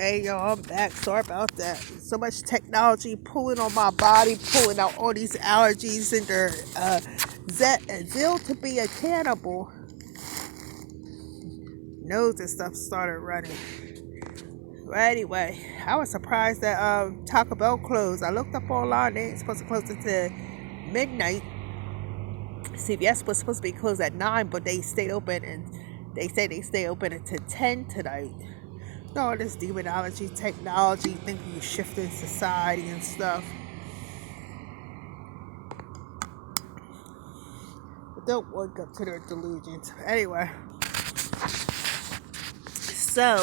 Hey y'all, I'm back. Sorry about that. So much technology pulling on my body, pulling out all these allergies and their zeal to be a cannibal. Nose and stuff started running. But anyway, I was surprised that Taco Bell closed. I looked up online; they ain't supposed to close until midnight. CVS was supposed to be closed at 9, but they stayed open, and they say they stay open until 10 tonight. All this demonology, technology, thinking you shifting society and stuff. But don't wake up to their delusions. Anyway, so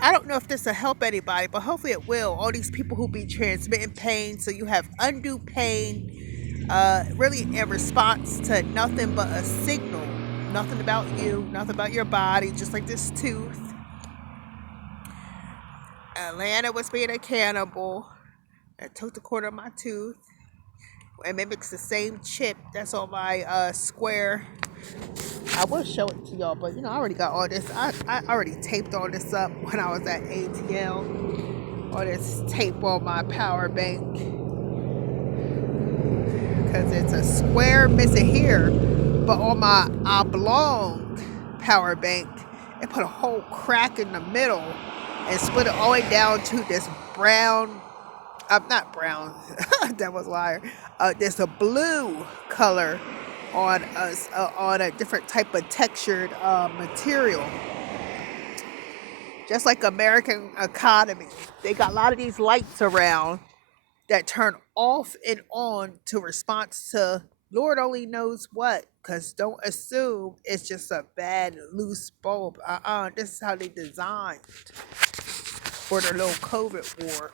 I don't know if this will help anybody, but hopefully it will. All these people who be transmitting pain, so you have undue pain, really in response to nothing but a signal. Nothing about you, nothing about your body, just like this tooth. Atlanta was being a cannibal and took the corner of my tooth. It mimics the same chip that's on my square. I will show it to y'all, but I already got all this. I already taped all this up when I was at ATL. All this tape on my power bank because it's a square missing here, but on my oblong power bank, it put a whole crack in the middle and split it all the way down to this brown. Not brown. That was a liar. There's a blue color on a different type of textured material, just like American economy. They got a lot of these lights around that turn off and on to response to Lord only knows what. Cause don't assume it's just a bad loose bulb. This is how they designed for their little COVID war.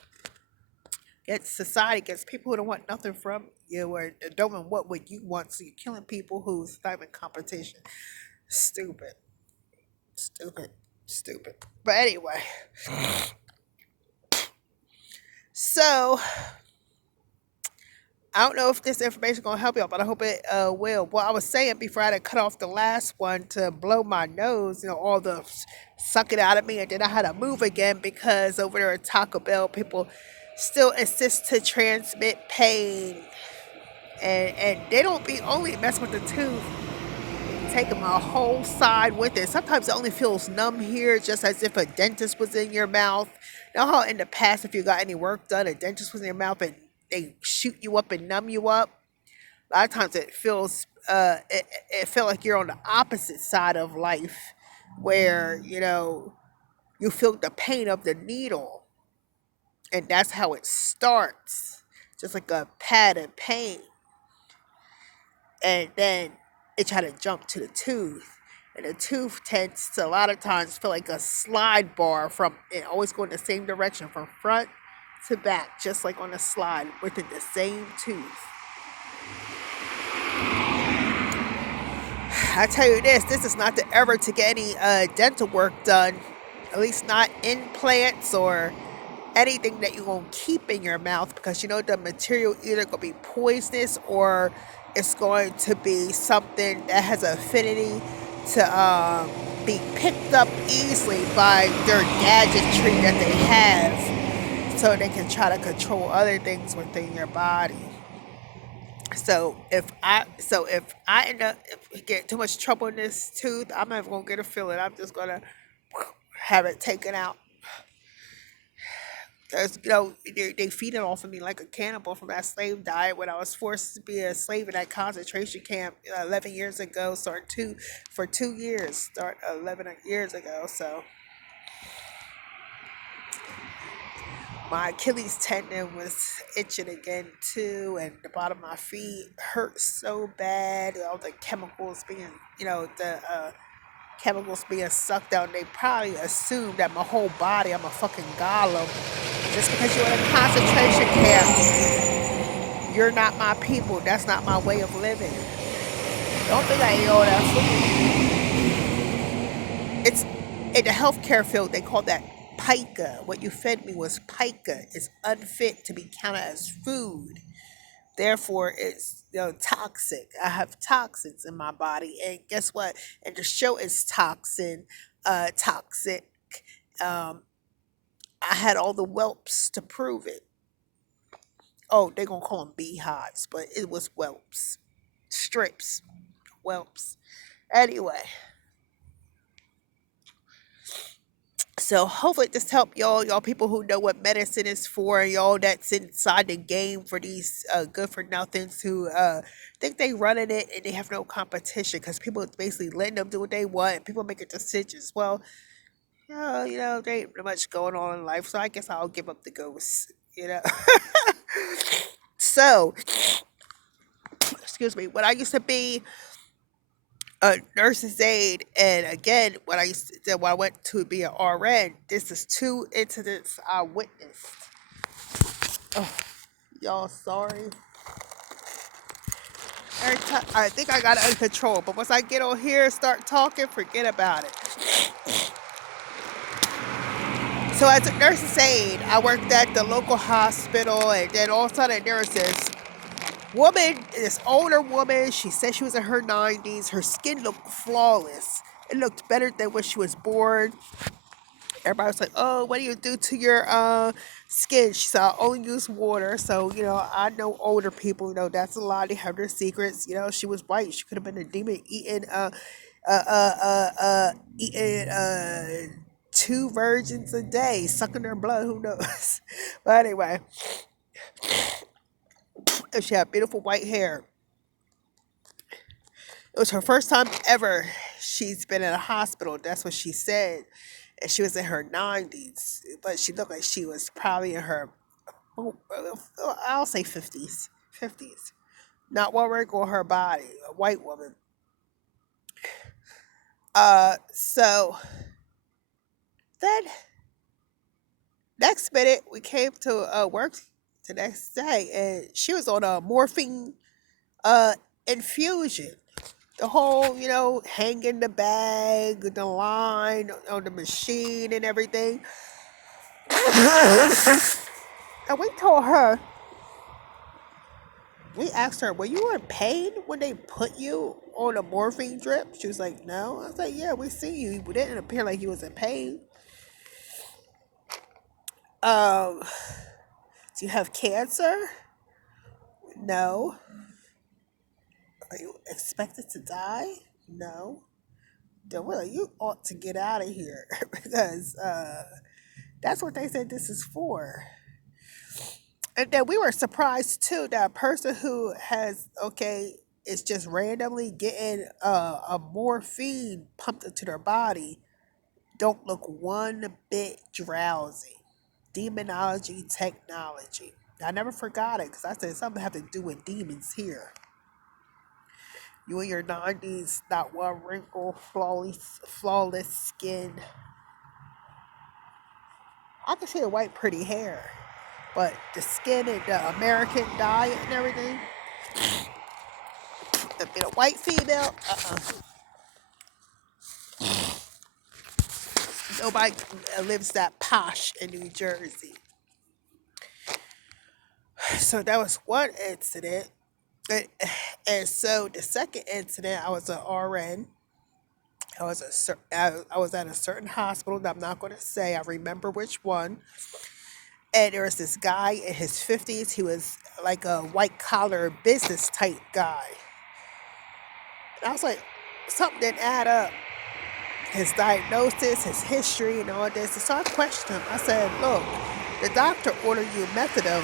It's society against people who don't want nothing from you or don't want what you want. So you're killing people who's not even competition. Stupid. Stupid. Stupid. But anyway. So I don't know if this information gonna help y'all, but I hope it will. Well, I was saying before I had to cut off the last one to blow my nose, all the suck it out of me, and then I had to move again because over there at Taco Bell, people still insist to transmit pain, and they don't be only messing with the tooth, taking my whole side with it. Sometimes it only feels numb here, just as if a dentist was in your mouth. You know how in the past, if you got any work done, a dentist was in your mouth and they shoot you up and numb you up. A lot of times it feels, it feel like you're on the opposite side of life, where you feel the pain of the needle, and that's how it starts, just like a pad of pain, and then it try to jump to the tooth. And the tooth tends to a lot of times feel like a slide bar from it, always going the same direction from front to back, just like on a slide within the same tooth. I tell you this is not the ever to get any dental work done, at least not implants or anything that you're going to keep in your mouth, because the material either going to be poisonous or it's going to be something that has an affinity to be picked up easily by their gadgetry that they have, so they can try to control other things within your body. So if I end up get too much trouble in this tooth, I'm not gonna get a filling. I'm just gonna have it taken out. Because they feed it off of me like a cannibal from that slave diet when I was forced to be a slave in that concentration camp 11 years ago. For 2 years, start 11 years ago. So my Achilles tendon was itching again too, and the bottom of my feet hurt so bad. All the chemicals being, the chemicals being sucked out. They probably assumed that my whole body, I'm a fucking golem. Just because you're in a concentration camp, you're not my people. That's not my way of living. Don't think I ate all that food. It's in the healthcare field. They call that pica. What you fed me was pica. It's unfit to be counted as food. Therefore, it's toxic. I have toxins in my body, and guess what? And to show it's toxic, Um, I had all the whelps to prove it. Oh, they're gonna call them beehives, but it was whelps, strips, whelps. Anyway, so hopefully this help y'all people who know what medicine is for, y'all that's inside the game for these good for nothings who think they running it and they have no competition because people basically letting them do what they want and people making decisions. Well, there ain't much going on in life, so I guess I'll give up the ghost. So, excuse me, when I used to be a nurse's aide, and again, when I went to be an RN, this is two incidents I witnessed. Oh, y'all, sorry. Every time, I think I got it under control, but once I get on here and start talking, forget about it. So, as a nurse's aide, I worked at the local hospital, and then all of a sudden, there was this older woman. She said she was in her 90s. Her skin looked flawless. It looked better than when she was born. Everybody was like, "Oh, what do you do to your skin?" She said, "I only use water." So I know older people. That's a lot. They have their secrets. She was white. She could have been a demon eating two virgins a day, sucking their blood. Who knows? But anyway, if she had beautiful white hair, it was her first time ever she's been in a hospital. That's what she said. And she was in her 90s, but she looked like she was probably in her, I'll say 50s. 50s. Not one wrinkle on her body, a white woman. So then next minute we came to work the next day, and she was on a morphine uh infusion. The whole, hanging the bag, the line on the machine and everything. And we asked her, were you in pain when they put you on a morphine drip? She was like, no. I was like, yeah, we see you. It didn't appear like you was in pain. Um, do you have cancer? No. Are you expected to die? No. Then we're like, you ought to get out of here because that's what they said this is for. And then we were surprised too that a person who is just randomly getting a morphine pumped into their body don't look one bit drowsy. Demonology technology. I never forgot it because I said something have to do with demons here. You in your 90s, not one wrinkle, flawless skin. I can see the white pretty hair, but the skin and the American diet and everything, being a white female, nobody lives that posh in New Jersey. So that was one incident. And, and so the second incident, I was an RN. I was at a certain hospital that I'm not going to say. I remember which one. And there was this guy in his 50s. He was like a white collar business type guy. And I was like, something didn't add up. His diagnosis, his history, and all this. And so I questioned him. I said, look, the doctor ordered you methadone.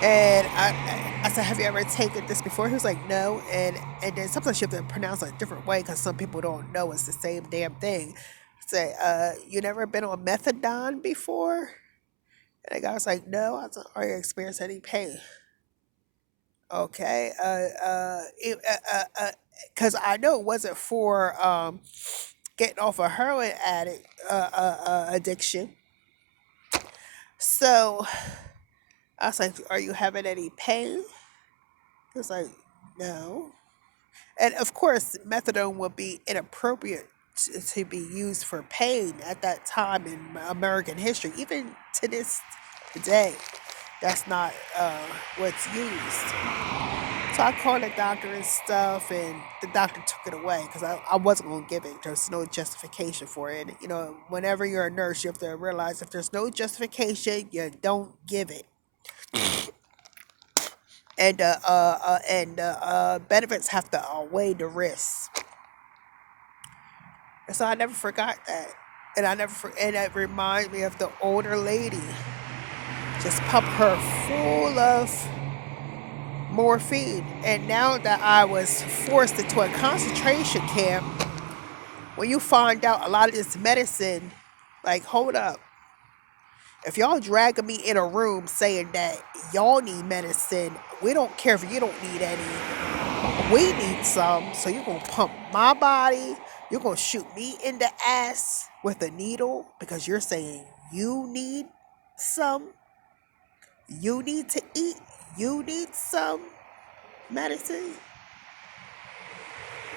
And I said, have you ever taken this before? He was like, no. And then sometimes you have to pronounce it a different way because some people don't know it's the same damn thing. I said, you never been on methadone before? And the guy was like, no. I said, are you experiencing any pain? Okay. Because I know it wasn't for getting off a heroin addiction. So I was like, are you having any pain? He was like, no. And of course, methadone would be inappropriate to be used for pain at that time in American history. Even to this day, that's not what's used. So I called the doctor and stuff, and the doctor took it away because I wasn't going to give it. There's no justification for it. You know, whenever you're a nurse, you have to realize if there's no justification, you don't give it. And benefits have to outweigh the risks. And so I never forgot that. And it reminds me of the older lady. Just pump her full of morphine. And now that I was forced into a concentration camp, when you find out a lot of this medicine, like, hold up. If y'all dragging me in a room saying that y'all need medicine, we don't care if you don't need any. We need some. So you're going to pump my body. You're going to shoot me in the ass with a needle because you're saying you need some. You need to eat. You need some medicine.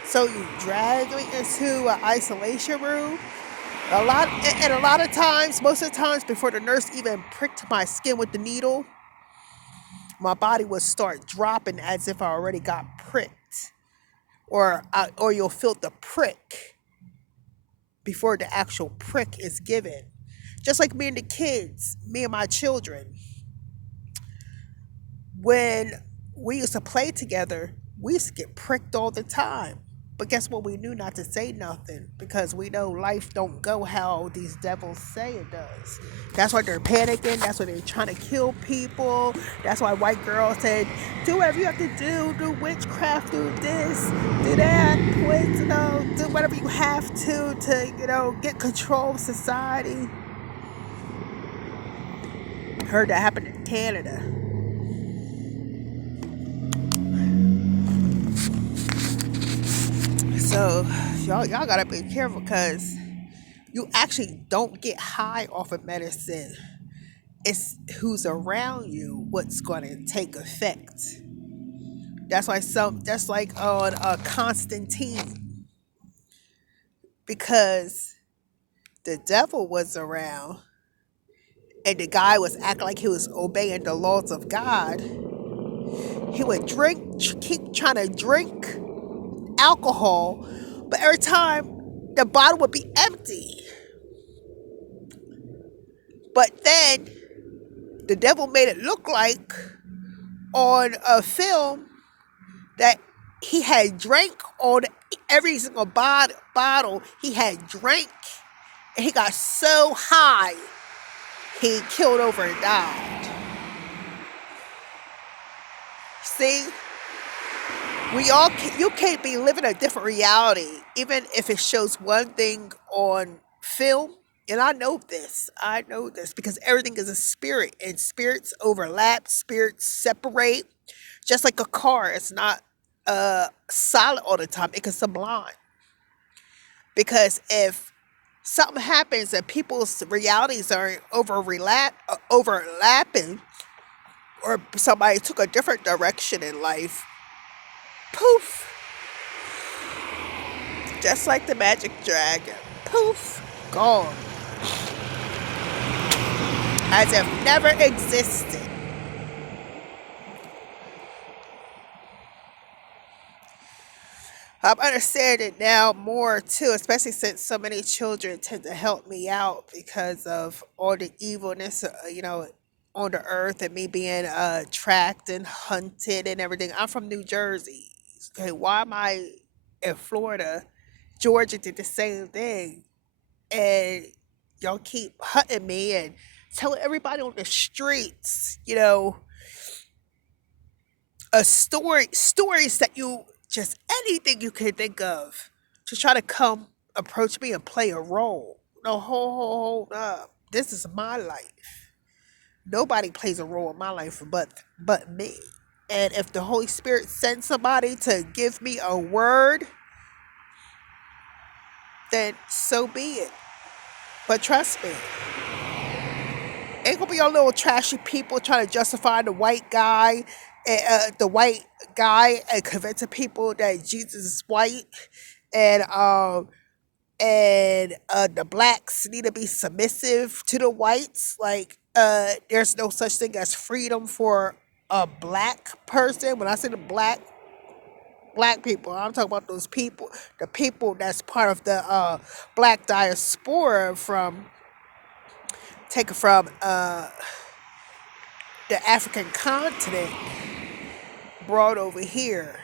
So you drag me into an isolation room. A lot of times, most of the times, before the nurse even pricked my skin with the needle, my body would start dropping as if I already got pricked, or you'll feel the prick before the actual prick is given. Just like me and the kids, me and my children, when we used to play together, we used to get pricked all the time. But guess what? We knew not to say nothing because we know life don't go how these devils say it does. That's why they're panicking. That's why they're trying to kill people. That's why white girls said, do whatever you have to do witchcraft, do this, do that, please, do whatever you have to, get control of society. Heard that happened in Canada. So y'all gotta be careful because you actually don't get high off of medicine. It's who's around you, what's gonna take effect. That's like on Constantine, because the devil was around and the guy was acting like he was obeying the laws of God. He would keep trying to drink alcohol, but every time the bottle would be empty. But then the devil made it look like on a film that he had drank on every single bottle he had drank, and he got so high he killed over and died. See, you can't be living a different reality even if it shows one thing on film. And I know this because everything is a spirit, and spirits overlap, spirits separate. Just like a car, it's not solid all the time. It can sublime. Because if something happens and people's realities are overlapping, or somebody took a different direction in life, poof, just like the magic dragon, poof, gone, as if never existed. I'm understanding now more too, especially since so many children tend to help me out because of all the evilness, on the earth, and me being tracked and hunted and everything. I'm from New Jersey. Okay, why am I in Florida? Georgia did the same thing, and y'all keep hunting me and telling everybody on the streets, stories that you just anything you could think of to try to come approach me and play a role. No, hold up. This is my life. Nobody plays a role in my life but me. And if the Holy Spirit sends somebody to give me a word, then so be it. But trust me, ain't gonna be all little trashy people trying to justify the white guy, and convincing people that Jesus is white, and the blacks need to be submissive to the whites. Like, there's no such thing as freedom for a black person. When I say the black, Black people. I'm talking about those people, the people that's part of the black diaspora from taken from the African continent, brought over here,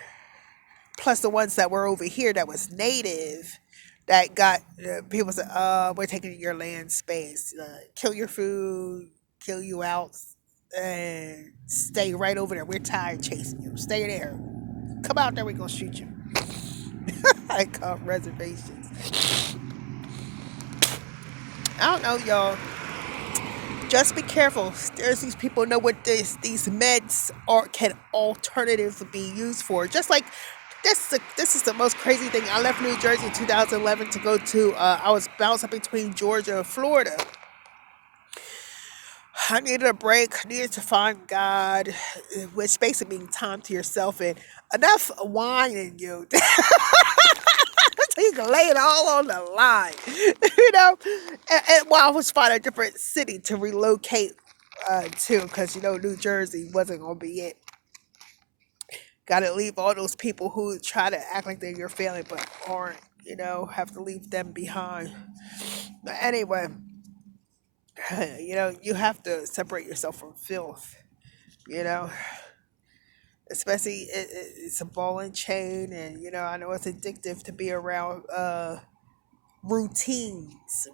plus the ones that were over here that was native, that got people said, we're taking your land space, kill your food, kill you out, and stay right over there. We're tired chasing you. Stay there. Come out there. We're gonna shoot you. I call reservations. I don't know, y'all. Just be careful. There's these people know what these meds are can alternatively be used for. Just like this is the most crazy thing. I left New Jersey in 2011 to go to. I was bouncing between Georgia and Florida. I needed a break. Needed to find God, which basically means time to yourself and enough wine in you. So you can lay it all on the line, you know. And while I was finding a different city to relocate to, because New Jersey wasn't gonna be it. Got to leave all those people who try to act like they're your family but aren't. Have to leave them behind. But anyway, you have to separate yourself from filth. You know, especially it's a ball and chain, and I know it's addictive to be around routines.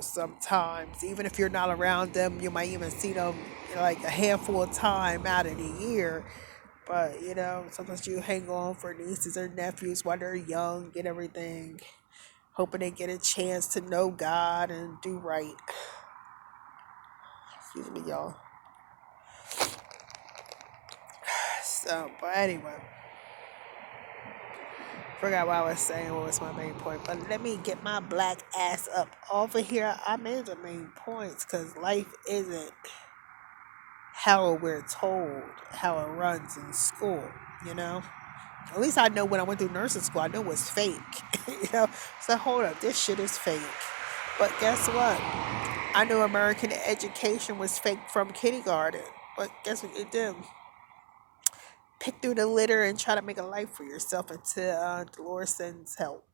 Sometimes even if you're not around them, you might even see them like a handful of time out of the year. But sometimes you hang on for nieces or nephews while they're young and everything, hoping they get a chance to know God and do right. Excuse me, y'all. So, but anyway, forgot what I was saying. What was my main point? But let me get my black ass up off of here. I made the main points because life isn't how we're told how it runs in school. You know. At least I know when I went through nursing school, I knew it was fake. you know. So hold up, this shit is fake. But guess what? I knew American education was fake from kindergarten. But guess what you do? Pick through the litter and try to make a life for yourself until the Lord sends help.